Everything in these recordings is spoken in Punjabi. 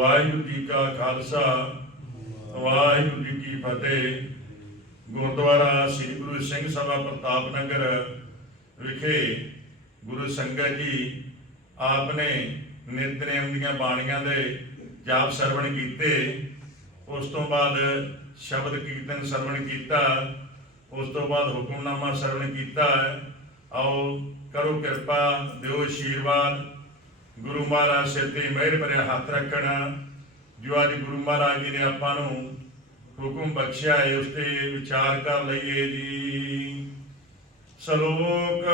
ਵਾਹਿਗੁਰੂ ਜੀ ਕਾ ਖਾਲਸਾ, ਵਾਹਿਗੁਰੂ ਜੀ ਕੀ ਫਤਿਹ। ਗੁਰਦੁਆਰਾ ਸ੍ਰੀ ਗੁਰੂ ਸਿੰਘ ਸਭਾ ਪ੍ਰਤਾਪ ਨਗਰ ਵਿਖੇ ਗੁਰੂ ਸੰਗਤ ਜੀ ਆਪ ਨੇ ਨਿਤਨੇਮ ਦੀਆਂ ਬਾਣੀਆਂ ਦੇ ਜਾਪ ਸਰਵਣ ਕੀਤੇ। ਉਸ ਤੋਂ ਬਾਅਦ ਸ਼ਬਦ ਕੀਰਤਨ ਸਰਵਣ ਕੀਤਾ। ਉਸ ਤੋਂ ਬਾਅਦ ਹੁਕਮਨਾਮਾ ਸਰਵਣ ਕੀਤਾ। ਆਓ ਕਰੋ ਕਿਰਪਾ, ਦਿਓ ਆਸ਼ੀਰਵਾਦ ਗੁਰੂ ਮਹਾਰਾਜ ਸਿਰ ਤੇ ਮਿਹਰ ਭਰਿਆ ਹੱਥ ਰੱਖਣਾ। ਜੋ ਅੱਜ ਗੁਰੂ ਮਹਾਰਾਜ ਜੀ ਨੇ ਆਪਾਂ ਨੂੰ ਹੁਕਮ ਬਖਸ਼ਿਆ ਹੈ, ਉਸ ਤੇ ਵਿਚਾਰ ਕਰ ਲਈਏ ਜੀ। ਸ਼ਲੋਕ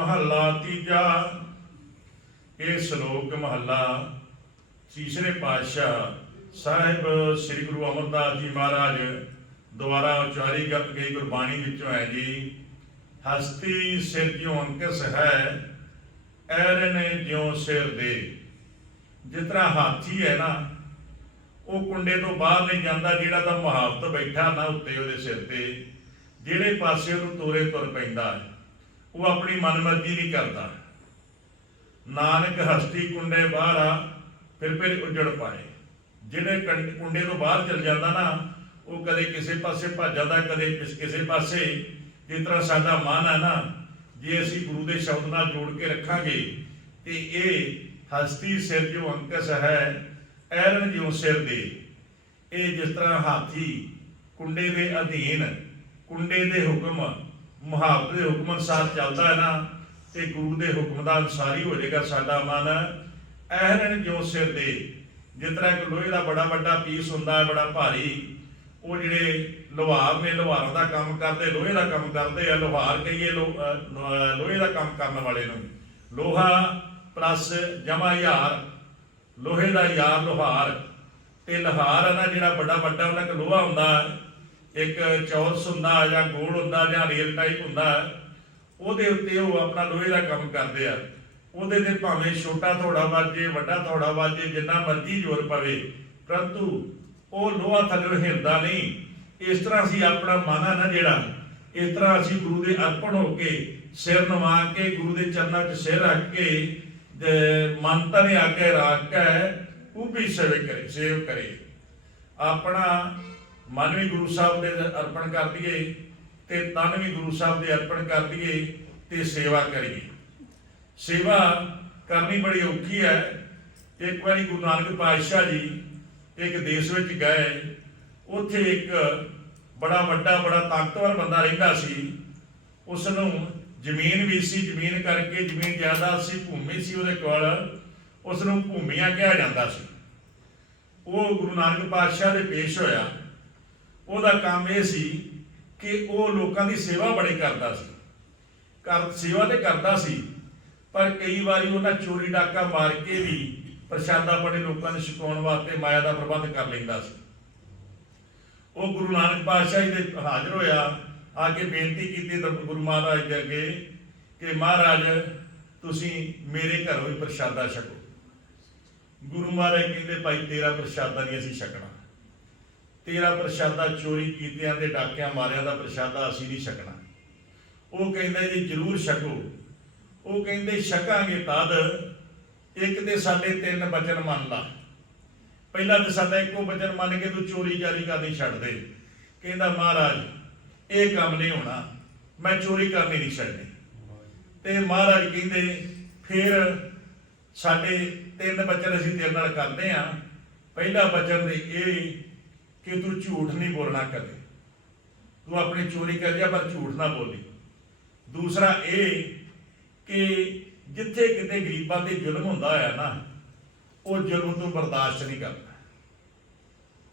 ਮਹੱਲਾ ਤੀਜਾ। ਇਹ ਸ਼ਲੋਕ ਮਹੱਲਾ ਤੀਸਰੇ ਪਾਤਸ਼ਾਹ ਸਾਹਿਬ ਸ੍ਰੀ ਗੁਰੂ ਅਮਰਦਾਸ ਜੀ ਮਹਾਰਾਜ ਦੁਆਰਾ ਉਚਾਰੀ ਗਈ ਗੁਰਬਾਣੀ ਵਿੱਚੋਂ ਹੈ ਜੀ। ਹਸਤੀ ਸਿਰ ਜਿਉ ਅੰਕਸ ਹੈ ਐਰਨ ਜਿਉ ਸਿਰ ਦੇ। ਜਿਸ ਤਰ੍ਹਾਂ ਹਾਥੀ ਹੈ ਨਾ, ਉਹ ਕੁੰਡੇ ਤੋਂ ਬਾਹਰ ਨਹੀਂ ਜਾਂਦਾ, ਜਿਹੜਾ ਤਾਂ ਮੁਹਾਵਤ ਬੈਠਾ ਨਾ ਉੱਤੇ ਉਹਦੇ ਸਿਰ ਤੇ, ਜਿਹੜੇ ਪਾਸੇ ਉਹਨੂੰ ਤੋਰੇ ਤੁਰ ਪੈਂਦਾ ਉਹ ਆਪਣੀ ਮਨਮਰਜ਼ੀ ਨਹੀਂ ਕਰਦਾ। ਨਾਨਕ ਹਸਤੀ ਕੁੰਡੇ ਬਾਹਰ ਆ, ਫਿਰ ਫਿਰ ਉਜੜ ਪਾਏ। ਜਿਹੜੇ ਕੁੰਡੇ ਤੋਂ ਬਾਹਰ ਚਲ ਜਾਂਦਾ ਨਾ, ਉਹ ਕਦੇ ਕਿਸੇ ਪਾਸੇ ਭੱਜ ਜਾਂਦਾ ਕਦੇ ਕਿਸੇ ਪਾਸੇ। ਜਿਸ ਤਰ੍ਹਾਂ ਸਾਡਾ ਮਨ ਹੈ ਨਾ ਜੇ ਅਸੀਂ ਗੁਰੂ ਦੇ ਸ਼ਬਦ ਨਾਲ ਜੋੜ ਕੇ ਰੱਖਾਂਗੇ, ਤੇ ਇਹ ਹਸਤੀ ਸਿਰ ਜੋ ਅੰਕਸ ਹੈ, ਐਰਨ ਜਿਉ ਸਿਰ ਦੇ। ਇਹ ਜਿਸ ਤਰ੍ਹਾਂ ਹਾਥੀ ਕੁੰਡੇ ਦੇ ਅਧੀਨ, ਕੁੰਡੇ ਦੇ ਹੁਕਮ ਮੁਹਾਵਤ ਦੇ ਹੁਕਮ ਅਨੁਸਾਰ ਚੱਲਦਾ ਹੈ ਨਾ, ਤੇ ਗੁਰੂ ਦੇ ਹੁਕਮ ਦਾ ਅਨੁਸਾਰੀ ਹੋ ਜਾਏਗਾ ਸਾਡਾ ਮਨ। ਐਰਨ ਜਿਉ ਸਿਰ ਦੇ, ਜਿਸ ਤਰ੍ਹਾਂ ਇੱਕ ਲੋਹੇ ਦਾ ਬੜਾ ਵੱਡਾ ਪੀਸ ਹੁੰਦਾ ਹੈ, ਬੜਾ ਭਾਰੀ ਉਹ ਜਿਹੜੇ ਲੋਹਾਰ ਨੇ, ਲੋਹਾਰਾਂ ਦਾ ਕੰਮ ਕਰਦੇ, ਲੋਹੇ ਦਾ ਕੰਮ ਕਰਦੇ ਆ, ਲੋਹਾਰ ਕਹੀਏ ਲੋਹੇ ਦਾ ਕੰਮ ਕਰਨ ਵਾਲੇ ਨੂੰ। ਲੋਹਾ ਪਲੱਸ ਜਮਾ ਯਾਰ ਲੋਹੇ ਦਾ ਯਾਰ ਲੋਹਾਰ। ਤੇ ਲੋਹਾਰ ਹੈ ਨਾ ਜਿਹੜਾ ਵੱਡਾ ਵੱਡਾ, ਉਹਨਾਂ ਕੋਲ ਲੋਹਾ ਹੁੰਦਾ, ਇੱਕ ਚੌਰਸ ਹੁੰਦਾ ਜਾਂ ਗੋਲ ਹੁੰਦਾ ਜਾਂ ਰੇਲ ਟਾਈਪ ਹੁੰਦਾ, ਉਹਦੇ ਉੱਤੇ ਉਹ ਆਪਣਾ ਲੋਹੇ ਦਾ ਕੰਮ ਕਰਦੇ ਆ। ਉਹਦੇ ਤੇ ਭਾਵੇਂ ਛੋਟਾ ਥੋੜਾ ਵਾਜੇ, ਵੱਡਾ ਥੋੜਾ ਵਾਜੇ, ਜਿੰਨਾ ਮਰਜ਼ੀ ਜ਼ੋਰ ਪਵੇ, ਪਰੰਤੂ ਉਹ ਲੋਹਾ ਥੱਲੇ ਹਿਲਦਾ ਨਹੀਂ। ਇਸ ਤਰ੍ਹਾਂ ਅਸੀਂ ਆਪਣਾ ਮਨ ਆ ਨਾ ਜਿਹੜਾ, ਇਸ ਤਰ੍ਹਾਂ ਅਸੀਂ ਗੁਰੂ ਦੇ ਅਰਪਣ ਹੋ ਕੇ, ਸਿਰ ਨਵਾ ਕੇ, ਗੁਰੂ ਦੇ ਚਰਨਾਂ 'ਚ ਸਿਰ ਰੱਖ ਕੇ ਮਨ ਤਨੇ ਆ ਕੇ, ਰੱਖ ਕੇ, ਉਹ ਵੀ ਸੇਵ ਕਰੇ ਸੇਵ ਕਰੇ। ਆਪਣਾ ਮਨ ਵੀ ਗੁਰੂ ਸਾਹਿਬ ਦੇ ਅਰਪਣ ਕਰ ਦਈਏ, ਤੇ ਤਨ ਵੀ ਗੁਰੂ ਸਾਹਿਬ ਦੇ ਅਰਪਣ ਕਰ ਦਈਏ, ਤੇ ਸੇਵਾ ਕਰੀਏ। ਸੇਵਾ ਕਰਨੀ ਬੜੀ ਔਖੀ ਹੈ। ਇੱਕ ਵਾਰੀ ਗੁਰੂ ਨਾਨਕ ਪਾਤਸ਼ਾਹ ਜੀ ਇੱਕ ਦੇਸ਼ ਵਿੱਚ ਗਏ, ਉੱਥੇ ਇੱਕ ਬੜਾ ਵੱਡਾ, ਬੜਾ ਤਾਕਤਵਰ ਬੰਦਾ ਰਹਿੰਦਾ ਸੀ। ਉਸ ਨੂੰ ਜ਼ਮੀਨ ਵੀ ਸੀ, ਜ਼ਮੀਨ ਕਰਕੇ ਜ਼ਮੀਨ ਜ਼ਿਆਦਾ ਸੀ, ਭੂਮੀ ਸੀ ਉਹਦੇ ਕੋਲ। ਉਸ ਨੂੰ ਭੂਮੀਆਂ ਕਿਹਾ ਜਾਂਦਾ ਸੀ। ਉਹ ਗੁਰੂ ਨਾਨਕ ਪਾਤਸ਼ਾਹ ਦੇ ਪੇਸ਼ ਹੋਇਆ। ਉਹਦਾ ਕੰਮ ਇਹ ਸੀ ਕਿ ਉਹ ਲੋਕਾਂ ਦੀ ਸੇਵਾ ਬੜੇ ਕਰਦਾ ਸੀ। ਕਰ, ਸੇਵਾ ਤੇ ਕਰਦਾ ਸੀ, ਪਰ ਕਈ ਵਾਰੀ ਉਹਨਾਂ ਚੋਰੀ ਡਾਕਾ ਮਾਰ ਕੇ ਵੀ ਪ੍ਰਸ਼ਾਦਾ ਬੜੇ ਲੋਕਾਂ ਨੂੰ ਛਕਾਉਣ ਵਾਸਤੇ ਮਾਇਆ ਦਾ ਪ੍ਰਬੰਧ ਕਰ ਲੈਂਦਾ ਸੀ। ਉਹ ਗੁਰੂ ਨਾਨਕ ਪਾਤਸ਼ਾਹ ਜੀ ਦੇ ਹਾਜ਼ਰ ਹੋਇਆ, ਆ ਕੇ ਬੇਨਤੀ ਕੀਤੀ ਤਾਂ ਗੁਰੂ ਮਹਾਰਾਜ ਦੇ ਅੱਗੇ ਕਿ ਮਹਾਰਾਜ, ਤੁਸੀਂ ਮੇਰੇ ਘਰੋਂ ਹੀ ਪ੍ਰਸ਼ਾਦਾ ਛਕੋ। ਗੁਰੂ ਮਹਾਰਾਜ ਕਹਿੰਦੇ, ਭਾਈ, ਤੇਰਾ ਪ੍ਰਸ਼ਾਦਾ ਨਹੀਂ ਅਸੀਂ ਛਕਣਾ। ਤੇਰਾ ਪ੍ਰਸ਼ਾਦਾ ਚੋਰੀ ਕੀਤਿਆਂ ਦੇ ਡਾਕਿਆਂ ਮਾਰਿਆਂ ਦਾ ਪ੍ਰਸ਼ਾਦਾ ਅਸੀਂ ਨਹੀਂ ਛਕਣਾ। ਉਹ ਕਹਿੰਦੇ ਜੀ, ਜਰੂਰ ਛਕੋ। ਉਹ ਕਹਿੰਦੇ, ਛਕਾਂਗੇ ਤਦ ਇੱਕ ਤੇ ਸਾਡੇ ਤਿੰਨ ਵਚਨ ਮੰਨ ਲਾ ਪਹਿਲਾ ਤੇ ਸਾਡਾ ਇੱਕੋ ਵਚਨ ਮੰਨ ਕੇ ਤੂੰ ਚੋਰੀ ਚਾਰੀ ਕਰਨੀ ਛੱਡ ਦੇ। ਕਹਿੰਦਾ, ਮਹਾਰਾਜ, ਇਹ ਕੰਮ ਨਹੀਂ ਹੋਣਾ। ਮੈਂ ਚੋਰੀ ਕਰਨੀ ਨਹੀਂ ਛੱਡਣੀ। ਤੇ ਮਹਾਰਾਜ ਕਹਿੰਦੇ, ਫਿਰ ਸਾਡੇ ਤਿੰਨ ਬਚਨ ਅਸੀਂ ਤੇਰੇ ਨਾਲ ਕਰਦੇ ਆ ਪਹਿਲਾ ਬਚਨ ਦੇ ਇਹ ਕਿ ਤੂੰ ਝੂਠ ਨਹੀਂ ਬੋਲਣਾ ਕਦੇ। ਤੂੰ ਆਪਣੀ ਚੋਰੀ ਕਰ ਜਾ, ਪਰ ਝੂਠ ਨਾ ਬੋਲੀ। ਦੂਸਰਾ ਇਹ ਕਿ ਜਿੱਥੇ ਕਿਤੇ ਗਰੀਬਾਂ ਤੇ ਜ਼ੁਲਮ ਹੁੰਦਾ ਹੈ ਨਾ, ਉਹ ਜ਼ੁਲਮ ਤੋਂ ਬਰਦਾਸ਼ਤ ਨਹੀਂ ਕਰਦਾ।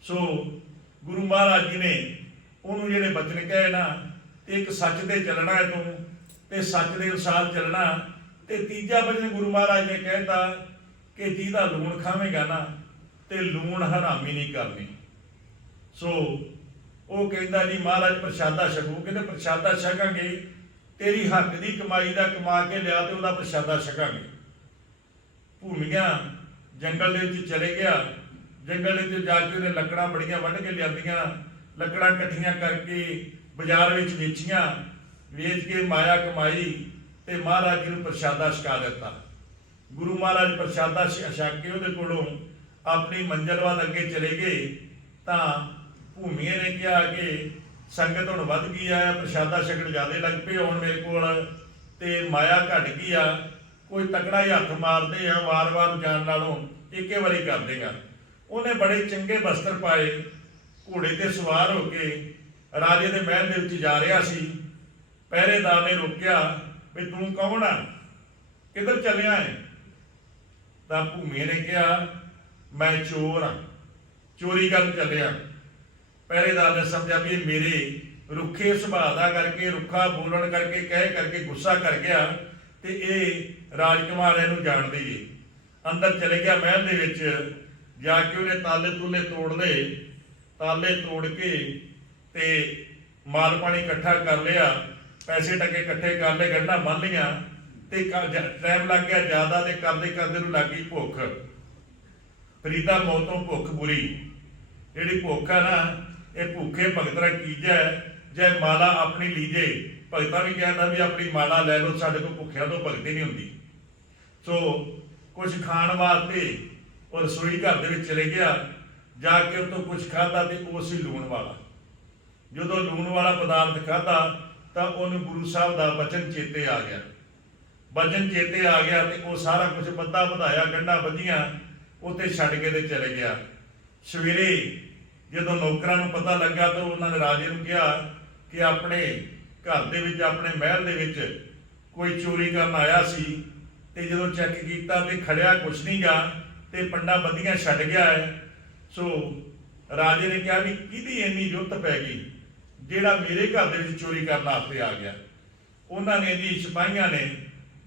ਸੋ ਗੁਰੂ ਮਹਾਰਾਜ ਜੀ ਨੇ ਉਹਨੂੰ ਜਿਹੜੇ ਬਚਨ ਕਹੇ ਨਾ ਤੇ ਇੱਕ ਸੱਚ ਤੇ ਚੱਲਣਾ ਹੈ ਤੂੰ, ਤੇ ਸੱਚ ਦੇ ਅਨੁਸਾਰ ਚੱਲਣਾ। ਤੇ ਤੀਜਾ ਬਚਨ ਗੁਰੂ ਮਹਾਰਾਜ ਨੇ ਕਹਿਤਾ ਕਿ ਜਿਹਦਾ ਲੂਣ ਖਾਵੇਂਗਾ ਨਾ, ਤੇ ਲੂਣ ਹਰਾਮੀ ਨਹੀਂ ਕਰਨੀ। ਸੋ ਉਹ ਕਹਿੰਦਾ ਜੀ, ਮਹਾਰਾਜ ਪ੍ਰਸ਼ਾਦਾ ਛਕੋ, ਕਹਿੰਦੇ ਪ੍ਰਸ਼ਾਦਾ ਛਕਾਂਗੇ ਤੇਰੀ ਹੱਕ ਦੀ ਕਮਾਈ ਦਾ ਕਮਾ ਕੇ ਲਿਆ ਤੇ ਉਹਦਾ ਪ੍ਰਸ਼ਾਦਾ ਛਕਾਂਗੇ। ਭੂਮੀਆਂ ਜੰਗਲ ਦੇ ਵਿੱਚ ਚਲੇ ਗਿਆ। ਜੰਗਲ ਦੇ ਵਿੱਚ ਜਾ ਕੇ ਉਹਨੇ ਲੱਕੜਾਂ ਬੜੀਆਂ ਵੱਢ ਕੇ ਲਿਆਂਦੀਆਂ। ਲੱਕੜਾਂ ਇਕੱਠੀਆਂ ਕਰਕੇ ਬਾਜ਼ਾਰ ਵਿੱਚ ਵੇਚੀਆਂ। ਵੇਚ ਕੇ ਮਾਇਆ ਕਮਾਈ ਤੇ ਮਹਾਰਾਜ ਜੀ ਨੂੰ ਪ੍ਰਸ਼ਾਦਾ ਛਕਾ ਦਿੱਤਾ। ਗੁਰੂ ਮਹਾਰਾਜ ਪ੍ਰਸ਼ਾਦਾ ਛ- ਛਕ ਕੇ ਉਹਦੇ ਕੋਲੋਂ ਆਪਣੀ ਮੰਜ਼ਿਲ ਵੱਲ ਅੱਗੇ ਚਲੇ ਗਏ ਤਾਂ ਭੂਮੀਏ ਨੇ ਕਿਹਾ ਕਿ ਸੰਗਤ ਹੁਣ ਵੱਧ ਗਈ ਆ, ਪ੍ਰਸ਼ਾਦਾ ਛਕਣ ਜ਼ਿਆਦੇ ਲੱਗ ਪਏ ਹੁਣ ਮੇਰੇ ਕੋਲ, ਤੇ ਮਾਇਆ ਘਟ ਗਈ ਆ। ਕੋਈ ਤਕੜਾ ਹੀ ਹੱਥ ਮਾਰਦੇ ਆ, ਵਾਰ-ਵਾਰ ਜਾਣ ਨਾਲੋਂ ਇੱਕੇ ਵਾਰੀ ਕਰ ਦੇਗਾ ਉਹਨੇ ਬੜੇ ਚੰਗੇ ਬਸਤਰ ਪਾਏ, ਘੋੜੇ ਤੇ ਸਵਾਰ ਹੋ ਕੇ ਰਾਜੇ ਦੇ ਮਹਿਲ ਦੇ ਵਿੱਚ ਜਾ ਰਿਹਾ ਸੀ। ਪਹਿਰੇਦਾਰ ਨੇ ਰੋਕਿਆ ਵੀ ਤੂੰ ਕੌਣ ਆ? ਕਿੱਧਰ ਚੱਲਿਆ ਹੈ ਤਾਂ ਭੂਮੀ ਨੇ ਕਿਹਾ, ਮੈਂ ਚੋਰ ਆ। ਚੋਰੀ ਕਰਨ ਚੱਲਿਆ। ਪਹਿਰੇਦਾਰ ਨੇ ਸਮਝਿਆ ਵੀ ਮੇਰੇ ਰੁੱਖੇ ਸੁਭਾਅ ਦਾ ਕਰਕੇ, ਰੁੱਖਾ ਬੋਲਣ ਕਰਕੇ, ਕਹਿ ਕਰਕੇ, ਗੁੱਸਾ ਕਰ ਗਿਆ ਤੇ ਇਹ ਰਾਜਕੁਮਾਰ ਇਹਨੂੰ ਜਾਣਦੇ ਜੀ ਅੰਦਰ ਚਲੇ ਗਿਆ ਮਹਿਲ ਦੇ ਵਿੱਚ, ਜਾ ਕੇ ਉਹਨੇ ਤਾਲੇ ਤੂਲੇ ਤੋੜ ਲਏ। ਤਾਲੇ ਤੋੜ ਕੇ ਤੇ ਮਾਲ ਪਾਣੀ ਇਕੱਠਾ ਕਰ ਲਿਆ, ਪੈਸੇ ਟਕੇ ਇਕੱਠੇ ਕਰ ਲਏ, ਗੰਢਾਂ ਬੰਨ ਲਈਆਂ ਤੇ ਟਾਈਮ ਲੱਗ ਗਿਆ, ਜ਼ਿਆਦਾ ਤੇ ਕਰਦੇ ਕਰਦੇ ਨੂੰ ਲੱਗੀ ਭੁੱਖ। ਫਰੀਦਾ ਮੌਤੋਂ ਭੁੱਖ ਬੁਰੀ। ਜਿਹੜੀ ਭੁੱਖ ਆ ਨਾ ਇਹ ਭੁੱਖੇ ਭਗਤਰਾ ਕੀਜੈ ਜੈ? ਮਾਲਾ ਆਪਣੀ ਲੀਜੇ। ਭਗਤਾਂ ਵੀ ਕਹਿੰਦਾ ਵੀ ਆਪਣੀ ਮਾਲਾ ਲੈ ਲਓ, ਸਾਡੇ ਕੋਲ ਭੁੱਖਿਆਂ ਤੋਂ ਭਗਤੀ ਨਹੀਂ ਹੁੰਦੀ। ਸੋ ਕੁਝ ਖਾਣ ਵਾਸਤੇ ਉਹ ਰਸੋਈ ਘਰ ਦੇ ਵਿੱਚ ਚਲੇ ਗਿਆ। ਜਾ ਕੇ ਉਤੋਂ ਕੁਝ ਖਾਧਾ ਤੇ ਉਹ ਸੀ ਲੂਣ ਵਾਲਾ। ਜਦੋਂ ਲੂਣ ਵਾਲਾ ਪਦਾਰਥ ਖਾਧਾ, ਤਾਂ ਉਹਨੂੰ ਗੁਰੂ ਸਾਹਿਬ ਦਾ ਬਚਨ ਚੇਤੇ ਆ ਗਿਆ। ਬਚਨ ਚੇਤੇ ਆ ਗਿਆ ਤੇ ਉਹ ਸਾਰਾ ਕੁਝ ਬੱਦਾ ਵਧਾਇਆ, ਗੰਢਾਂ ਵਧੀਆਂ ਉੱਤੇ ਛੱਡ ਕੇ ਤੇ ਚਲੇ ਗਿਆ। ਸਵੇਰੇ ਜਦੋਂ ਨੌਕਰਾਂ ਨੂੰ ਪਤਾ ਲੱਗਾ ਤਾਂ ਉਹਨਾਂ ਨੇ ਰਾਜੇ ਨੂੰ ਕਿਹਾ ਕਿ ਆਪਣੇ ਘਰ ਦੇ ਵਿੱਚ, ਆਪਣੇ ਮਹਿਲ ਦੇ ਵਿੱਚ ਕੋਈ ਚੋਰੀ ਕਰਨ ਆਇਆ ਸੀ ਤੇ ਜਦੋਂ ਚੈੱਕ ਕੀਤਾ ਤੇ ਖੜਿਆ ਕੁਛ ਨਹੀਂ ਗਾ ਤੇ ਪੰਡਾ ਬੰਦੀਆਂ ਛੱਡ ਗਿਆ ਹੈ। ਸੋ ਰਾਜੇ ਨੇ ਕਿਹਾ ਵੀ ਕਿਹਦੀ ਇੰਨੀ ਜੁੱਤ ਪੈ ਗਈ? ਜਿਹੜਾ ਮੇਰੇ ਘਰ ਦੇ ਵਿੱਚ ਚੋਰੀ ਕਰਨ ਵਾਸਤੇ ਆ ਗਿਆ। ਉਹਨਾਂ ਨੇ ਜੀ ਸਿਪਾਹੀਆਂ ਨੇ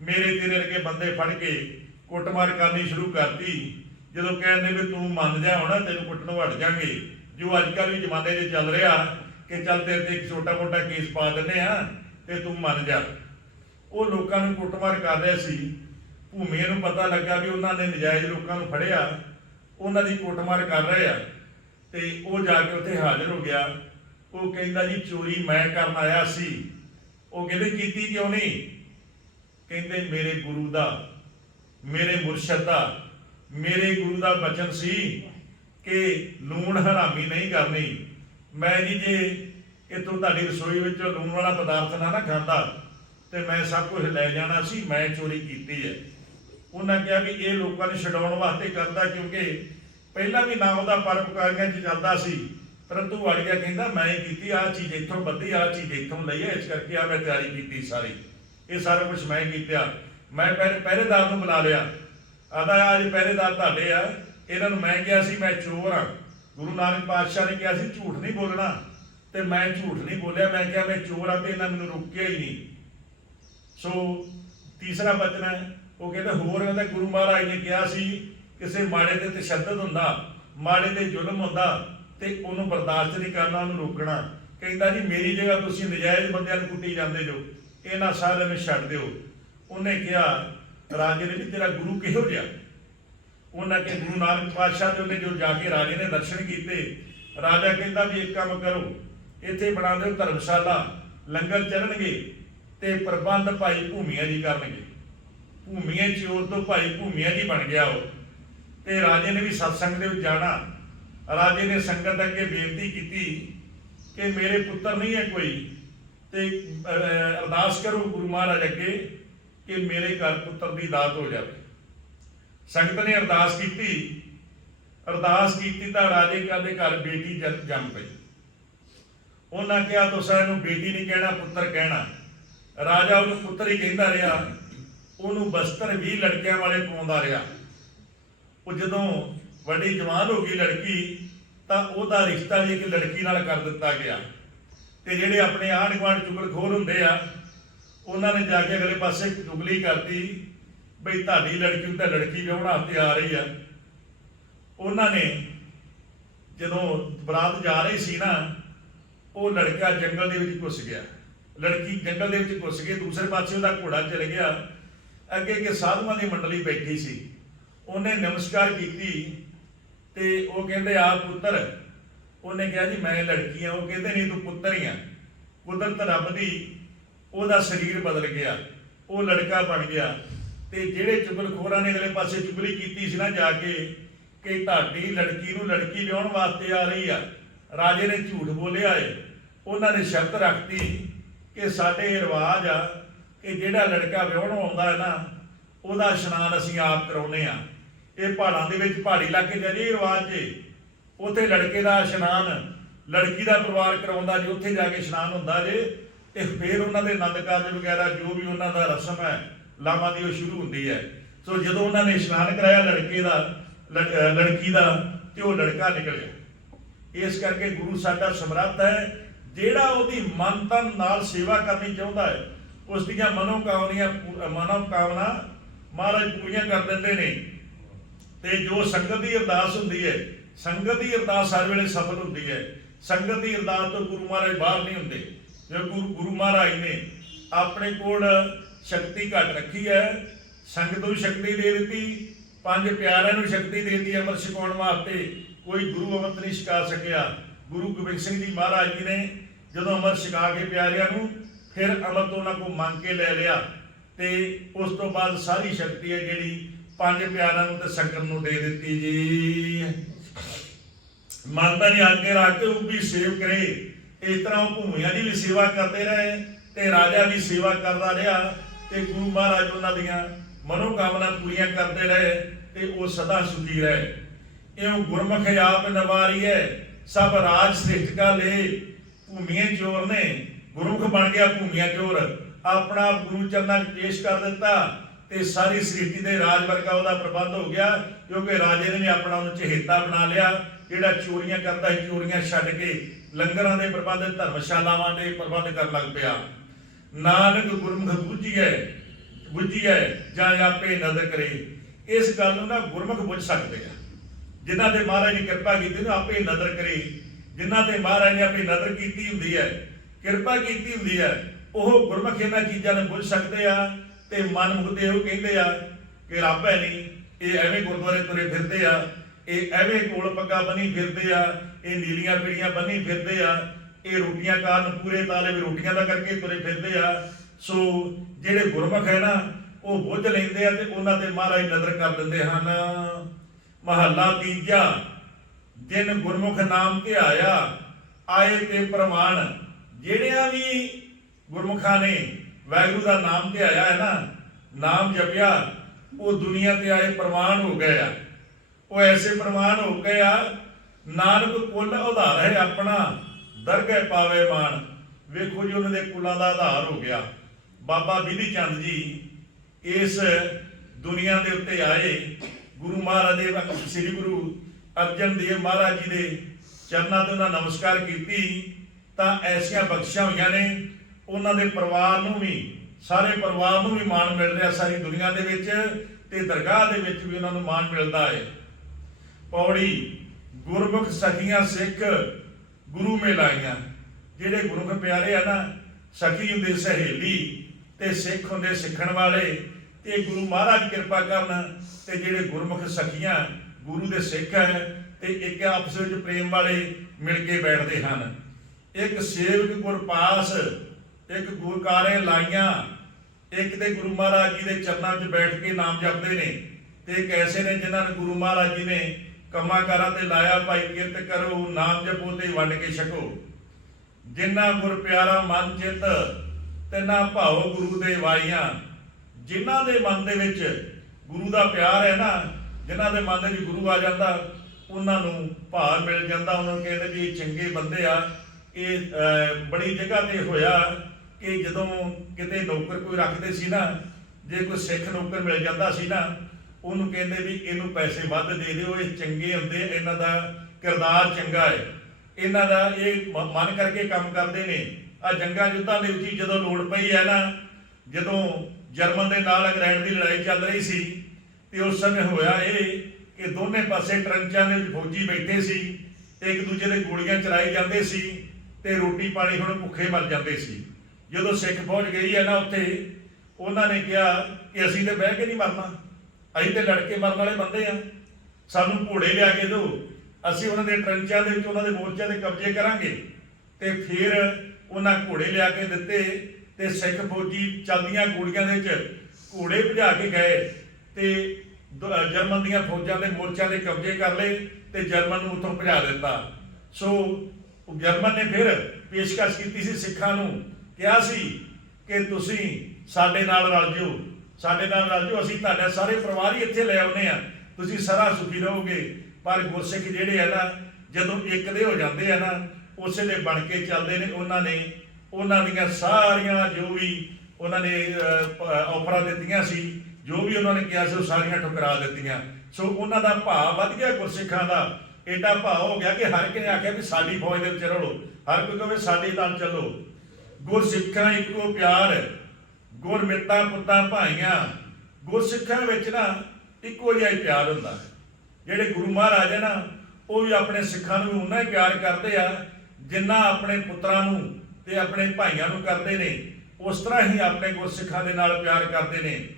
ਮੇਰੇ ਤੇਰੇ ਵਰਗੇ ਬੰਦੇ ਫੜ ਕੇ ਕੁੱਟਮਾਰ ਕਰਨੀ ਸ਼ੁਰੂ ਕਰਤੀ। ਜਦੋਂ ਕਹਿੰਦੇ ਵੀ ਤੂੰ ਮੰਨ ਜਾ ਹੁਣ, ਤੈਨੂੰ ਕੁੱਟਣ ਵੜ ਜਾਗੇ। ਜੋ ਅੱਜ ਕੱਲ੍ਹ ਵੀ ਜ਼ਮਾਨੇ 'ਚ ਚੱਲ ਰਿਹਾ ਕਿ ਚੱਲ ਤੇਰੇ ਤੇ ਇੱਕ ਛੋਟਾ ਮੋਟਾ ਕੇਸ ਪਾ ਦਿੰਨੇ ਆ ਤੇ ਤੂੰ ਮੰਨ ਜਾ। ਉਹ ਲੋਕਾਂ ਨੂੰ ਕੁੱਟਮਾਰ ਕਰ ਰਿਹਾ ਸੀ। ਭੂਮੀ ਨੂੰ ਪਤਾ ਲੱਗਾ ਵੀ ਉਹਨਾਂ ਨੇ ਨਜਾਇਜ਼ ਲੋਕਾਂ ਨੂੰ ਫੜਿਆ। ਉਹਨਾਂ ਦੀ ਕੁੱਟਮਾਰ ਕਰ ਰਹੇ ਆ। ਤੇ ਉਹ ਜਾ ਕੇ ਉੱਥੇ ਹਾਜ਼ਰ ਹੋ ਗਿਆ। ਉਹ ਕਹਿੰਦਾ ਜੀ, ਚੋਰੀ ਮੈਂ ਕਰਨ ਆਇਆ ਸੀ। ਉਹ ਕਹਿੰਦੇ, ਕੀਤੀ ਕਿਉਂ ਨਹੀਂ? ਕਹਿੰਦੇ, ਮੇਰੇ ਗੁਰੂ ਦਾ, ਮੇਰੇ ਮੁਰਸ਼ਦ ਦਾ, ਮੇਰੇ ਗੁਰੂ ਦਾ ਬਚਨ ਸੀ। ਕਿ ਲੂਣ ਹਰਾਮੀ ਨਹੀਂ ਕਰਨੀ। ਮੈਂ ਜੀ ਜੇ ਇਤੋਂ ਤੁਹਾਡੀ ਰਸੋਈ ਵਿੱਚ ਲੂਣ ਵਾਲਾ ਪਦਾਰਥ ਨਾ ਨਾ ਖਾਂਦਾ, ਤੇ ਮੈਂ ਸਭ ਕੁਝ ਲੈ ਜਾਣਾ ਸੀ, ਮੈਂ ਚੋਰੀ ਕੀਤੀ ਹੈ। ਉਹਨਾਂ ਕਿਹਾ ਵੀ ਇਹ ਲੋਕਾਂ ਨੂੰ ਛਡਾਉਣ ਵਾਸਤੇ ਕਰਦਾ, ਕਿਉਂਕਿ ਪਹਿਲਾਂ ਵੀ ਨਾ ਉਹਦਾ ਪਰਉਪਕਾਰੀਆਂ 'ਚ ਜਾਂਦਾ ਸੀ। ਪਰੰਤੂ ਵੜ ਕਹਿੰਦਾ ਮੈਂ ਕੀਤੀ ਆ ਚੀਜ਼ ਇੱਥੋਂ ਬੱਧੀ ਆ ਚੀਜ਼ ਇੱਥੋਂ ਲਈ ਹੈ, ਇਸ ਕਰਕੇ ਆ ਮੈਂ ਤਿਆਰੀ ਕੀਤੀ ਸਾਰੀ। ਇਹ ਸਾਰਾ ਕੁਝ ਮੈਂ ਕੀਤਾ। ਮੈਂ ਪਹਿਰੇ ਪਹਿਰੇਦਾਰ ਨੂੰ ਬੁਲਾ ਲਿਆ। ਆਦਾ ਅੱਜ ਪਹਿਰੇਦਾਰ ਤੁਹਾਡੇ ਆ ਇਹਨਾਂ ਨੂੰ ਮੈਂ ਕਿਹਾ ਸੀ, ਮੈਂ ਚੋਰ ਹਾਂ। ਗੁਰੂ ਨਾਨਕ ਪਾਤਸ਼ਾਹ ਨੇ ਕਿਹਾ ਸੀ, ਝੂਠ ਨਹੀਂ ਬੋਲਣਾ। ਤੇ ਮੈਂ ਝੂਠ ਨਹੀਂ ਬੋਲਿਆ, ਮੈਂ ਕਿਹਾ ਮੈਂ ਚੋਰ ਆ ਤੇ ਇਹਨਾਂ ਮੈਨੂੰ ਰੋਕਿਆ ਹੀ ਨਹੀਂ। ਸੋ ਤੀਸਰਾ ਬਚਨ ਹੈ, ਉਹ ਕਹਿੰਦਾ ਹੋਰ ਕਹਿੰਦਾ ਗੁਰੂ ਮਹਾਰਾਜ ਨੇ ਕਿਹਾ ਸੀ, ਕਿਸੇ ਮਾੜੇ ਤੇ ਤਸ਼ੱਦਦ ਹੁੰਦਾ, ਮਾੜੇ ਤੇ ਜ਼ੁਲਮ ਹੁੰਦਾ, ਤੇ ਉਹਨੂੰ ਬਰਦਾਸ਼ਤ ਨਹੀਂ ਕਰਨਾ, ਉਹਨੂੰ ਰੋਕਣਾ। ਕਹਿੰਦਾ ਜੀ, ਮੇਰੀ ਜਗ੍ਹਾ ਤੁਸੀਂ ਨਜਾਇਜ਼ ਬੰਦਿਆਂ ਨੂੰ ਕੁੱਟੀ ਜਾਂਦੇ ਜੋ, ਇਹਨਾਂ ਸਾਰਿਆਂ ਨੂੰ ਛੱਡ ਦਿਓ। ਉਹਨੇ ਕਿਹਾ, ਰਾਜੇ ਨੇ ਵੀ ਤੇਰਾ ਗੁਰੂ ਕਿਹੋ ਜਿਹਾ? ਉਹਨਾਂ ਕੇ ਗੁਰੂ ਨਾਨਕ ਪਾਤਸ਼ਾਹ ਦੇ ਉਹਨੇ ਜੋ ਜਾ ਕੇ ਰਾਜੇ ਨੇ ਦਰਸ਼ਨ ਕੀਤੇ, ਰਾਜਾ ਕਹਿੰਦਾ ਵੀ ਇੱਕ ਕੰਮ ਕਰੋ, ਇੱਥੇ ਬਣਾ ਦਿਓ ਧਰਮਸ਼ਾਲਾ, ਲੰਗਰ ਚੱਲਣਗੇ ਤੇ ਪ੍ਰਬੰਧ ਭਾਈ ਭੂਮੀਆਂ ਜੀ ਕਰਨਗੇ। ਭੂਮੀਆਂ ਚੋਰ ਤੋਂ ਭਾਈ ਭੂਮੀਆਂ ਜੀ ਬਣ ਗਿਆ ਉਹ। ਤੇ ਰਾਜੇ ਨੇ ਵੀ ਸਤਸੰਗ ਦੇ ਵਿੱਚ ਜਾਣਾ। ਰਾਜੇ ਨੇ ਸੰਗਤ ਅੱਗੇ ਬੇਨਤੀ ਕੀਤੀ ਕਿ ਮੇਰੇ ਪੁੱਤਰ ਨਹੀਂ ਹੈ ਕੋਈ, ਤੇ ਅਰਦਾਸ ਕਰੋ ਗੁਰੂ ਮਹਾਰਾਜ ਅੱਗੇ ਕਿ ਮੇਰੇ ਘਰ ਪੁੱਤਰ ਦੀ ਦਾਤ ਹੋ ਜਾਵੇ। ਸੰਗਤ ਨੇ ਅਰਦਾਸ ਕੀਤੀ। ਅਰਦਾਸ ਕੀਤੀ ਤਾਂ ਰਾਜੇ ਦੇ ਘਰ ਬੇਟੀ ਜੰਮ ਪਈ। ਉਹਨਾਂ ਕਿਹਾ ਤੁਸੀਂ ਇਹਨੂੰ ਬੇਟੀ ਨਹੀਂ ਕਹਿਣਾ, ਪੁੱਤਰ ਕਹਿਣਾ। ਰਾਜਾ ਉਹਨੂੰ ਪੁੱਤਰ ਹੀ ਕਹਿੰਦਾ ਰਿਹਾ। ਉਹਨੂੰ ਬਸਤਰ ਵੀ ਲੜਕਿਆਂ ਵਾਲੇ ਪਾਉਂਦਾ ਰਿਹਾ। ਉਹ ਜਦੋਂ ਵੱਡੀ ਜਵਾਨ ਹੋ ਗਈ ਲੜਕੀ, ਤਾਂ ਉਹਦਾ ਰਿਸ਼ਤਾ ਵੀ ਇੱਕ ਲੜਕੀ ਨਾਲ ਕਰ ਦਿੱਤਾ ਗਿਆ। ਤੇ ਜਿਹੜੇ ਆਪਣੇ ਆਂਢ ਗੁਆਂਢ ਚੁਗਲਖੋਰ ਹੁੰਦੇ ਆ, ਉਹਨਾਂ ਨੇ ਜਾ ਕੇ ਅਗਲੇ ਪਾਸੇ ਚੁਗਲੀ ਕਰਤੀ। ਬਈ ਤੁਹਾਡੀ ਲੜਕੀ ਤਾਂ ਲੜਕੀ ਵਿਆਹਣਾ ਹੱਥੇ ਆ ਰਹੀ ਆ। ਉਹਨਾਂ ਨੇ ਜਦੋਂ ਬਰਾਤ ਜਾ ਰਹੀ ਸੀ ਨਾ, ਉਹ ਲੜਕਾ ਜੰਗਲ ਦੇ ਵਿੱਚ ਘੁਸ ਗਿਆ। ਲੜਕੀ ਜੰਗਲ ਦੇ ਵਿੱਚ ਘੁਸ ਗਈ, ਦੂਸਰੇ ਪਾਸੇ ਉਹਦਾ ਘੋੜਾ ਚਲ ਗਿਆ। ਅੱਗੇ ਕਿ ਸਾਧੂਆਂ ਦੀ ਮੰਡਲੀ ਬੈਠੀ ਸੀ। ਉਹਨੇ ਨਮਸਕਾਰ ਕੀਤੀ ਤੇ ਉਹ ਕਹਿੰਦੇ ਆ ਪੁੱਤਰ। ਉਹਨੇ ਕਿਹਾ, ਜੀ, ਮੈਂ ਲੜਕੀ ਆ ਉਹ ਕਹਿੰਦੇ, ਨਹੀਂ, ਤੂੰ ਪੁੱਤਰ ਹੀ ਆ। ਕੁਦਰਤ ਰੱਬ ਦੀ ਉਹਦਾ ਸਰੀਰ ਬਦਲ ਗਿਆ। ਉਹ ਲੜਕਾ ਬਣ ਗਿਆ। ਤੇ ਜਿਹੜੇ ਚੁਗਲਖੋਰਾਂ ਨੇ ਅਗਲੇ ਪਾਸੇ ਚੁਗਲੀ ਕੀਤੀ ਸੀ ਨਾ ਜਾ ਕੇ, ਕਿ ਤੁਹਾਡੀ ਲੜਕੀ ਨੂੰ ਲੜਕੀ ਵਿਆਹਣ ਵਾਸਤੇ ਆ ਰਹੀ ਆ, ਰਾਜੇ ਨੇ ਝੂਠ ਬੋਲਿਆ ਏ। ਉਹਨਾਂ ਨੇ ਸ਼ਰਤ ਰੱਖਤੀ ਕਿ ਸਾਡੇ ਰਿਵਾਜ ਆ ਕਿ ਜਿਹੜਾ ਲੜਕਾ ਵਿਆਹਣ ਆਉਂਦਾ ਹੈ ਨਾ, ਉਹਦਾ ਇਸ਼ਨਾਨ ਅਸੀਂ ਆਪ ਕਰਾਉਨੇ ਆ ਇਹ ਪਹਾੜਾਂ ਦੇ ਵਿੱਚ ਪਹਾੜੀ ਇਲਾਕੇ ਦੇ ਇਹ ਰਿਵਾਜ ਜੇ। ਉੱਥੇ ਲੜਕੇ ਦਾ ਇਸ਼ਨਾਨ, ਲੜਕੀ ਦਾ ਪਰਿਵਾਰ ਕਰਾਉਂਦਾ ਜੇ, ਉੱਥੇ ਜਾ ਕੇ ਇਸ਼ਨਾਨ ਹੁੰਦਾ ਜੇ, ਤੇ ਫਿਰ ਉਹਨਾਂ ਦੇ ਆਨੰਦ ਕਾਰਜ ਵਗੈਰਾ, ਜੋ ਵੀ ਉਹਨਾਂ ਦਾ ਰਸਮ ਹੈ ਲਾਵਾਂ ਦੀ ਉਹ ਸ਼ੁਰੂ ਹੁੰਦੀ ਹੈ। ਸੋ ਜਦੋਂ ਉਹਨਾਂ ਨੇ ਇਸ਼ਨਾਨ ਕਰਾਇਆ ਲੜਕੇ ਦਾ ਲੜਕੀ ਦਾ, ਤੇ ਉਹ ਲੜਕਾ ਨਿਕਲਿਆ। ਇਸ ਕਰਕੇ ਗੁਰੂ ਸਾਡਾ ਸਮਰੱਥ ਹੈ। ਜਿਹੜਾ ਉਹਦੀ ਮਨ ਤਨ ਨਾਲ ਸੇਵਾ ਕਰਨੀ ਚਾਹੁੰਦਾ ਹੈ, ਉਸ ਦੀਆਂ ਮਨੋਕਾਮਨੀਆਂ ਪੂ- ਮਨੋਕਾਮਨਾ ਮਹਾਰਾਜ ਪੂਰੀਆਂ ਕਰ ਦਿੰਦੇ ਨੇ। ਤੇ ਜੋ ਸੰਗਤ ਦੀ ਅਰਦਾਸ ਹੁੰਦੀ ਹੈ, ਸੰਗਤ ਦੀ ਅਰਦਾਸ ਹਰ ਵੇਲੇ ਸਫਲ ਹੁੰਦੀ ਹੈ। ਸੰਗਤ ਦੀ ਅਰਦਾਸ ਤੋਂ ਗੁਰੂ ਮਹਾਰਾਜ ਬਾਹਰ ਨਹੀਂ ਹੁੰਦੇ। ਜੇ ਗੁਰੂ ਗੁਰੂ ਮਹਾਰਾਜ ਨੇ ਆਪਣੇ ਕੋਲ ਸ਼ਕਤੀ ਘੱਟ ਰੱਖੀ ਹੈ। ਸੰਗਤ ਨੂੰ ਸ਼ਕਤੀ ਦੇ ਦਿੱਤੀ, ਪੰਜ ਪਿਆਰਿਆਂ ਨੂੰ ਸ਼ਕਤੀ ਦੇ ਦਿੱਤੀ ਅਮਰ ਛਕਾਉਣ ਵਾਸਤੇ ਕੋਈ ਗੁਰੂ ਅਮਰ ਨਹੀਂ ਛਕਾ ਸਕਿਆ। ਗੁਰੂ ਗੋਬਿੰਦ ਸਿੰਘ ਜੀ ਮਹਾਰਾਜ ਜੀ ਨੇ ਜਦੋਂ ਅਮਰ ਛਕਾ ਕੇ ਪਿਆਰਿਆਂ ਨੂੰ, ਫਿਰ ਅਮਰ ਤੋਂ ਉਹਨਾਂ ਕੋਲ ਮੰਗ ਕੇ ਲੈ ਲਿਆ ਤੇ ਉਸ ਤੋਂ ਬਾਅਦ ਸਾਰੀ ਸ਼ਕਤੀ ਹੈ ਜਿਹੜੀ ਪੰਜ ਪਿਆਰਿਆਂ ਨੂੰ ਤੇ ਸੰਗਤ ਨੂੰ ਦੇ ਦਿੱਤੀ ਜੀ। ਮਾਤਾ ਨੇ ਅੱਗੇ ਰੱਖ ਕੇ ਉਹ ਵੀ ਸੇਵ ਕਰੇ। ਇਸ ਤਰ੍ਹਾਂ ਉਹ ਭੂਮੀਆਂ ਦੀ ਵੀ ਸੇਵਾ ਕਰਦੇ ਰਹੇ ਤੇ ਰਾਜਾ ਦੀ ਸੇਵਾ ਕਰਦਾ ਰਿਹਾ। ਤੇ ਗੁਰੂ ਮਹਾਰਾਜ ਉਹਨਾਂ ਦੀਆਂ ਮਨੋਕਾਮਨਾ ਪੂਰੀਆਂ ਕਰਦੇ ਰਹੇ ਤੇ ਉਹ ਸਦਾ ਸੁਖੀ ਰਹੇ। ਇਉਂ ਗੁਰਮੁਖ ਆਪ ਨਵਾਰੀ ਹੈ, ਸਭ ਰਾਜ ਸ੍ਰਿਸ਼ਟ ਕਾ ਲੈ। ਭੂਮੀਆਂ ਚੋਰ ਨੇ, ਗੁਰਮੁਖ ਬਣ ਗਿਆ ਭੂਮੀਆਂ ਚੋਰ। ਆਪਣਾ ਆਪ ਗੁਰੂ ਚਰਨਾਂ 'ਚ ਪੇਸ਼ ਕਰ ਦਿੱਤਾ ਤੇ ਸਾਰੀ ਸ੍ਰਿਸ਼ਟੀ ਦੇ ਰਾਜ ਵਰਗਾ ਉਹਦਾ ਪ੍ਰਬੰਧ ਹੋ ਗਿਆ, ਕਿਉਂਕਿ ਰਾਜੇ ਨੇ ਵੀ ਆਪਣਾ ਉਹਨੂੰ ਚਹੇਤਾ ਬਣਾ ਲਿਆ, ਜਿਹੜਾ ਚੋਰੀਆਂ ਕਰਦਾ ਸੀ, ਚੋਰੀਆਂ ਛੱਡ ਕੇ ਲੰਗਰਾਂ ਦੇ ਪ੍ਰਬੰਧ, ਧਰਮਸ਼ਾਲਾਵਾਂ ਦੇ ਪ੍ਰਬੰਧ ਕਰਨ ਲੱਗ ਪਿਆ। ਨਾਨਕ ਗੁਰਮੁਖ ਬੁੱਝੀਐ ਬੁੱਝੀਐ, ਜਾਂ ਆਪੇ ਨਦਰ ਕਰੇ। ਇਸ ਗੱਲ ਨੂੰ ਨਾ ਗੁਰਮੁਖ ਬੁੱਝ ਸਕਦੇ ਆ। ਜਿਨ੍ਹਾਂ ਤੇ ਮਹਾਰਾਜ ਨੇ ਕਿਰਪਾ ਕੀਤੀ ਨਾ ਆਪੇ ਨਦਰ ਕਰੇ। ਜਿਨ੍ਹਾਂ ਤੇ ਮਹਾਰਾਜ ਨੇ ਆਪਣੀ ਨਦਰ ਕੀਤੀ ਹੁੰਦੀ ਹੈ ਕਿਰਪਾ ਕੀਤੀ ਹੁੰਦੀ ਹੈ ਉਹ ਗੁਰਮੁਖ ਇਹਨਾਂ ਚੀਜ਼ਾਂ ਨੂੰ ਬੁੱਝ ਸਕਦੇ ਆ ਤੇ ਮਨ ਤੇ ਉਹ ਕਹਿੰਦੇ ਆ ਕਿ ਰੱਬ ਹੈ ਨਹੀਂ, ਇਹ ਐਵੇਂ ਗੁਰਦੁਆਰੇ ਤੁਰੇ ਫਿਰਦੇ ਆ, ਇਹ ਐਵੇਂ ਕੋਲ ਪੱਗਾ ਬੰਨੀ ਫਿਰਦੇ ਆ, ਇਹ ਨੀਲੀਆਂ ਪੀੜੀਆਂ ਬੰਨੀ ਫਿਰਦੇ ਆ ਇਹ ਰੋਟੀਆਂ ਕਾਰਨ ਪੂਰੇ ਤਾਲੇ ਵੀ ਰੋਟੀਆਂ ਦਾ ਕਰਕੇ ਤੁਰੇ ਫਿਰਦੇ ਆ। ਸੋ ਜਿਹੜੇ ਗੁਰਮੁਖ ਹੈ ਨਾ, ਉਹ ਬੁੱਝ ਲੈਂਦੇ ਆ ਤੇ ਉਹਨਾਂ ਤੇ ਮਹਾਰਾਜ ਨਜ਼ਰ ਕਰ ਦਿੰਦੇ ਹਨ। ਮਹੱਲਾ ਤੀਜਾ, ਜਿਨ ਗੁਰਮੁਖ ਨਾਮ ਧਿਆਇਆ ਆਏ ਤੇ ਪ੍ਰਮਾਣ ਜਿਹੜਿਆਂ ਵੀ ਗੁਰਮੁਖਾਂ ਨੇ ਵਾਹਿਗੁਰੂ ਦਾ ਨਾਮ ਧਿਆਇਆ ਹੈ ਨਾ, ਨਾਮ ਜਪਿਆ, ਉਹ ਦੁਨੀਆ ਤੇ ਆਏ ਪ੍ਰਮਾਣ ਹੋ ਗਏ ਆ। ਉਹ ਐਸੇ ਪ੍ਰਮਾਣ ਹੋ ਗਏ ਆ, ਨਾਨਕ ਕੁੱਲ ਉਧਾਰ ਹੈ ਆਪਣਾ। ਦਰਗਹਿ ਪਾਵੇ ਮਾਨ ਵੇਖੋ ਜੀ, ਉਹਨਾਂ ਦੇ ਕੁਲਾਂ ਦਾ ਆਧਾਰ ਹੋ ਗਿਆ। ਬਾਬਾ ਬਿਧੀ ਚੰਦ ਜੀ ਇਸ ਦੁਨੀਆ ਦੇ ਉੱਤੇ ਆਏ। ਗੁਰੂ ਮਹਾਰਾਜ ਦੇ ਸ੍ਰੀ ਗੁਰੂ ਅਰਜਨ ਦੇਵ ਮਹਾਰਾਜ ਜੀ ਦੇ ਚਰਨਾਂ ਤੇ ਉਹਨਾਂ ਨਮਸਕਾਰ ਕੀਤੀ। ਤਾਂ ਐਸੀਆਂ ਬਖਸ਼ਾਂ ਹੋਈਆਂ ਨੇ। ਉਹਨਾਂ ਦੇ ਪਰਿਵਾਰ ਨੂੰ ਵੀ, ਸਾਰੇ ਪਰਿਵਾਰ ਨੂੰ ਵੀ ਮਾਣ ਮਿਲ ਰਿਹਾ ਸਾਰੀ ਦੁਨੀਆ ਦੇ ਵਿੱਚ ਤੇ ਦਰਗਾਹ ਦੇ ਵਿੱਚ ਵੀ ਉਹਨਾਂ ਨੂੰ ਮਾਣ ਮਿਲਦਾ ਹੈ। ਪੌੜੀ ਗੁਰਮੁਖ ਸਖੀਆਂ ਸਿੱਖ ਗੁਰੂ ਮੇ ਲਾਈਆਂ ਜਿਹੜੇ ਗੁਰਮੁਖ ਪਿਆਰੇ ਆ ਨਾ, ਸਖੀ ਹੁੰਦੇ ਸਹੇਲੀ ਤੇ ਸਿੱਖ ਹੁੰਦੇ ਸਿੱਖਣ ਵਾਲੇ, ਤੇ ਗੁਰੂ ਮਹਾਰਾਜ ਕਿਰਪਾ ਕਰਨ ਤੇ ਜਿਹੜੇ ਗੁਰਮੁਖ ਸਖੀਆਂ ਗੁਰੂ ਦੇ ਸਿੱਖ ਹੈ ਤੇ ਇੱਕ ਆਪਸ ਵਿੱਚ ਪ੍ਰੇਮ ਵਾਲੇ ਮਿਲ ਕੇ ਬੈਠਦੇ ਹਨ। ਇੱਕ ਸੇਵਕ ਗੁਰਪਾਸ, ਇੱਕ ਗੁਰਕਾਰੇ ਲਾਈਆਂ, ਇੱਕ ਤੇ ਗੁਰੂ ਮਹਾਰਾਜ ਜੀ ਦੇ ਚਰਨਾਂ 'ਚ ਬੈਠ ਕੇ ਨਾਮ ਜਪਦੇ ਨੇ, ਤੇ ਇੱਕ ਐਸੇ ਨੇ ਜਿਨ੍ਹਾਂ ਨੂੰ ਗੁਰੂ ਮਹਾਰਾਜ ਜੀ ਨੇ ਕੰਮਾਂ ਕਾਰਾਂ ਤੇ ਲਾਇਆ ਭਾਈ ਕਿਰਤ ਕਰੋ, ਨਾਮ ਜਪੋ ਤੇ ਵੰਡ ਕੇ ਛਕੋ। ਜਿਨ੍ਹਾਂ ਗੁਰ ਪਿਆਰਾ ਮਨ ਚਿਤ, ਤਿਨਾ ਭਾਉ ਗੁਰੂ ਦੇ ਵਾਈਆਂ ਜਿਨ੍ਹਾਂ ਦੇ ਮਨ ਦੇ ਵਿੱਚ ਗੁਰੂ ਦਾ ਪਿਆਰ ਹੈ ਨਾ, ਜਿਨ੍ਹਾਂ ਦੇ ਮਨ ਦੇ ਵਿੱਚ ਗੁਰੂ ਆ ਜਾਂਦਾ, ਉਹਨਾਂ ਨੂੰ ਭਾਰ ਮਿਲ ਜਾਂਦਾ। ਉਹਨਾਂ ਨੂੰ ਕਹਿੰਦੇ ਵੀ ਚੰਗੇ ਬੰਦੇ ਆ। ਇਹ ਬੜੀ ਜਗ੍ਹਾ ਤੇ ਹੋਇਆ ਕਿ ਜਦੋਂ ਕਿਤੇ ਨੌਕਰ ਕੋਈ ਰੱਖਦੇ ਸੀ ਨਾ, ਜੇ ਕੋਈ ਸਿੱਖ ਨੌਕਰ ਮਿਲ ਜਾਂਦਾ ਸੀ ਨਾ ਉਹਨੂੰ ਕਹਿੰਦੇ ਵੀ ਇਹਨੂੰ ਪੈਸੇ ਵੱਧ ਦੇ ਦਿਓ, ਇਹ ਚੰਗੇ ਹੁੰਦੇ ਇਹਨਾਂ ਦਾ ਕਿਰਦਾਰ ਚੰਗਾ ਹੈ। ਇਹਨਾਂ ਦਾ ਇਹ ਮਨ ਕਰਕੇ ਕੰਮ ਕਰਦੇ ਨੇ। ਆ ਜੰਗਾਂ ਯੁੱਧਾਂ ਦੇ ਵਿੱਚ ਜਦੋਂ ਲੋੜ ਪਈ ਹੈ ਨਾ, ਜਦੋਂ ਜਰਮਨ ਦੇ ਨਾਲ ਇੰਗਲੈਂਡ ਦੀ ਲੜਾਈ ਚੱਲ ਰਹੀ ਸੀ, ਤੇ ਉਸ ਸਮੇਂ ਹੋਇਆ ਇਹ ਕਿ ਦੋਨੇ ਪਾਸੇ ਟਰੰਚਾਂ ਦੇ ਵਿੱਚ ਫੌਜੀ ਬੈਠੇ ਸੀ, ਇੱਕ ਦੂਜੇ ਦੇ ਗੋਲੀਆਂ ਚਲਾਈ ਜਾਂਦੇ ਸੀ ਤੇ ਰੋਟੀ ਪਾਣੀ ਹੁਣ ਭੁੱਖੇ ਮਰ ਜਾਂਦੇ ਸੀ। ਜਦੋਂ ਸਿੱਖ ਫੌਜ ਗਈ ਹੈ ਨਾ ਉੱਥੇ, ਉਹਨਾਂ ਨੇ ਕਿਹਾ ਕਿ ਅਸੀਂ ਤੇ ਬਹਿ ਕੇ ਨਹੀਂ ਮਰਨਾ। ਅਸੀਂ ਤੇ ਲੜ ਕੇ ਮਰਨ ਵਾਲੇ ਬੰਦੇ ਆ। ਸਾਨੂੰ ਘੋੜੇ ਲਿਆ ਕੇ ਦਿਓ। ਅਸੀਂ ਉਹਨਾਂ ਦੇ ਟਰੰਚਾਂ ਦੇ ਵਿੱਚ, ਉਹਨਾਂ ਦੇ ਮੋਰਚਿਆਂ ਦੇ ਕਬਜ਼ੇ ਕਰਾਂਗੇ। ਤੇ ਫਿਰ ਉਹਨਾਂ ਘੋੜੇ ਲਿਆ ਕੇ ਦਿੱਤੇ ਤੇ ਸਿੱਖ ਫੌਜੀ ਚੱਲਦੀਆਂ ਗੋਲੀਆਂ ਦੇ ਵਿੱਚ ਘੋੜੇ ਭਜਾ ਕੇ ਗਏ ਤੇ ਜਰਮਨ ਦੀਆਂ ਫੌਜਾਂ ਦੇ ਮੋਰਚਿਆਂ ਦੇ ਕਬਜ਼ੇ ਕਰ ਲਏ ਤੇ ਜਰਮਨ ਨੂੰ ਉੱਥੋਂ ਭਜਾ ਦਿੱਤਾ। ਸੋ ਜਰਮਨ ਨੇ ਫਿਰ ਪੇਸ਼ਕਸ਼ ਕੀਤੀ ਸੀ ਸਿੱਖਾਂ ਨੂੰ। ਕਿਹਾ ਸੀ ਕਿ ਤੁਸੀਂ ਸਾਡੇ ਨਾਲ ਰਲ ਜਿਓ। ਸਾਡੇ ਨਾਲ ਰਲ ਜਿਓ ਅਸੀਂ ਤੁਹਾਡੇ ਸਾਰੇ ਪਰਿਵਾਰ ਹੀ ਇੱਥੇ ਲੈ ਆਉਨੇ ਆ ਤੁਸੀਂ ਸਾਰਾ ਸੁਖੀ ਰਹੋਗੇ। ਪਰ ਗੁਰਸਿੱਖ ਜਿਹੜੇ ਆ ਨਾ, ਜਦੋਂ ਇੱਕ ਦੇ ਹੋ ਜਾਂਦੇ ਆ ਨਾ, ਉਸੇ ਦੇ ਬਣ ਕੇ ਚੱਲਦੇ ਨੇ ਉਹਨਾਂ ਨੇ। ਉਹਨਾਂ ਦੀਆਂ ਸਾਰੀਆਂ ਜੋ ਵੀ ਉਹਨਾਂ ਨੇ ਆਫਰਾਂ ਦਿੱਤੀਆਂ ਸੀ, ਜੋ ਵੀ ਉਹਨਾਂ ਨੇ ਕਿਹਾ ਸੀ, ਉਹ ਸਾਰੀਆਂ ਠੁਕਰਾ ਦਿੱਤੀਆਂ। ਸੋ ਉਹਨਾਂ ਦਾ ਭਾਅ ਵੱਧ ਗਿਆ ਗੁਰਸਿੱਖਾਂ ਦਾ। ਏਡਾ ਭਾਅ ਹੋ ਗਿਆ ਕਿ ਹਰ ਇੱਕ ਨੇ ਆਖਿਆ ਵੀ ਸਾਡੀ ਫੌਜ ਦੇ ਵਿੱਚ ਰਲੋ। ਹਰ ਕੋਈ ਕਹੇ ਸਾਡੇ ਨਾਲ ਚੱਲੋ। ਗੁਰਸਿੱਖਾਂ ਇੱਕੋ ਪਿਆਰ। ਗੁਰ ਮਿੱਤਾ ਪੁੱਤਾਂ ਭਾਈਆਂ, ਗੁਰਸਿੱਖਾਂ ਵਿੱਚ ਨਾ ਇੱਕੋ ਜਿਹਾ ਹੀ ਪਿਆਰ ਹੁੰਦਾ ਹੈ। ਜਿਹੜੇ ਗੁਰੂ ਮਹਾਰਾਜ ਹੈ ਨਾ, ਉਹ ਵੀ ਆਪਣੇ ਸਿੱਖਾਂ ਨੂੰ ਉਨਾ ਹੀ ਪਿਆਰ ਕਰਦੇ ਆ, ਜਿੰਨਾ ਆਪਣੇ ਪੁੱਤਰਾਂ ਨੂੰ ਤੇ ਆਪਣੇ ਭਾਈਆਂ ਨੂੰ ਕਰਦੇ ਨੇ, ਉਸ ਤਰ੍ਹਾਂ ਹੀ ਆਪਣੇ ਗੁਰਸਿੱਖਾਂ ਦੇ ਨਾਲ ਪਿਆਰ ਕਰਦੇ ਨੇ।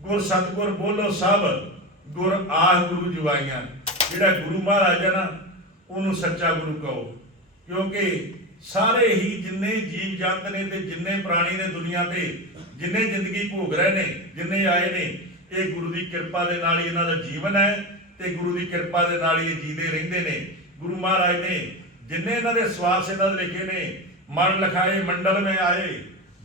ਗੁਰ ਸਤਿਗੁਰ ਬੋਲੋ ਸਭ, ਗੁਰ ਆਹ ਗੁਰੂ ਜਵਾਈਆਂ ਜਿਹੜਾ ਗੁਰੂ ਮਹਾਰਾਜ ਹੈ ਨਾ, ਉਹਨੂੰ ਸੱਚਾ ਗੁਰੂ ਕਹੋ। ਕਿਉਂਕਿ ਸਾਰੇ ਹੀ ਜਿੰਨੇ ਜੀਵ ਜੰਤ ਨੇ ਤੇ ਜਿੰਨੇ ਪ੍ਰਾਣੀ ਨੇ ਦੁਨੀਆ ਤੇ ਜਿੰਨੇ ਜ਼ਿੰਦਗੀ ਭੋਗ ਰਹੇ ਨੇ, ਜਿੰਨੇ ਆਏ ਨੇ, ਇਹ ਗੁਰੂ ਦੀ ਕਿਰਪਾ ਦੇ ਨਾਲ ਹੀ ਇਹਨਾਂ ਦਾ ਜੀਵਨ ਹੈ ਤੇ ਗੁਰੂ ਦੀ ਕਿਰਪਾ ਦੇ ਨਾਲ ਹੀ ਇਹ ਜੀਦੇ ਰਹਿੰਦੇ ਨੇ। ਗੁਰੂ ਮਹਾਰਾਜ ਨੇ ਜਿੰਨੇ ਇਹਨਾਂ ਦੇ ਸਵਾਸ ਇਹਨਾਂ ਦੇ ਲਿਖੇ ਨੇ, ਮਨ ਲਖਾਏ, ਮੰਡਲ ਮੇ ਆਏ,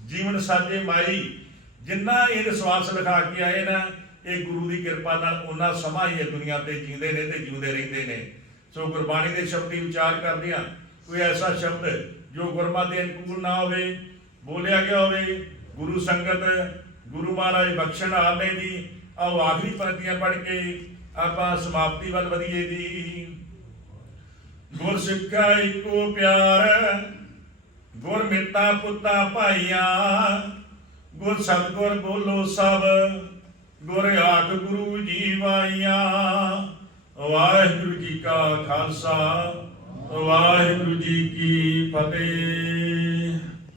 ਜੀਵਨ ਸਾਜੇ ਮਾਈ, ਜਿੰਨਾ ਇਹ ਸਵਾਸ ਲਿਖਾ ਕੇ ਆਏ ਨਾ, ਇਹ ਗੁਰੂ ਦੀ ਕਿਰਪਾ ਨਾਲ ਉਹਨਾਂ ਸਮਾਂ ਹੀ ਇਹ ਦੁਨੀਆ ਤੇ ਜੀਂਦੇ ਨੇ ਤੇ ਜਿਉਂਦੇ ਰਹਿੰਦੇ ਨੇ। ਸੋ ਗੁਰਬਾਣੀ ਦੇ ਸ਼ਬਦ ਦੀ ਵਿਚਾਰ ਕਰਦੇ ਆ ਕੋਈ ਐਸਾ ਸ਼ਬਦ ਜੋ ਗੁਰਮਤਿ ਦੇ ਅਨੁਕੂਲ ਨਾ ਹੋਵੇ, ਬੋਲਿਆ ਗਿਆ ਹੋਵੇ ਗੁਰੂ ਸੰਗਤ, ਗੁਰੂ ਮਹਾਰਾਜ ਬਖਸ਼ਣ ਆਵੇ ਜੀ ਆਓ ਆਖਰੀ ਪੰਕਤੀਆਂ ਪੜ੍ਹ ਕੇ ਆਪਾਂ ਸਮਾਪਤੀ ਵੱਲ ਵਧੀਏ ਜੀ। ਗੁਰ ਸਿੱਖਾ ਇੱਕੋ ਪਿਆਰ, ਗੁਰ ਮਿੱਤਾ ਪੁੱਤਾ ਭਾਈਆਂ, ਗੁਰ ਸਤਗੁਰ ਬੋਲੋ ਸਭ, ਗੁਰ ਆਖ ਗੁਰੂ ਜੀ ਵਾਈਆਂ ਵਾਹਿਗੁਰੂ ਜੀ ਕਾ ਖਾਲਸਾ, ਵਾਹਿਗੁਰੂ ਜੀ ਕੀ ਫਤਿਹ।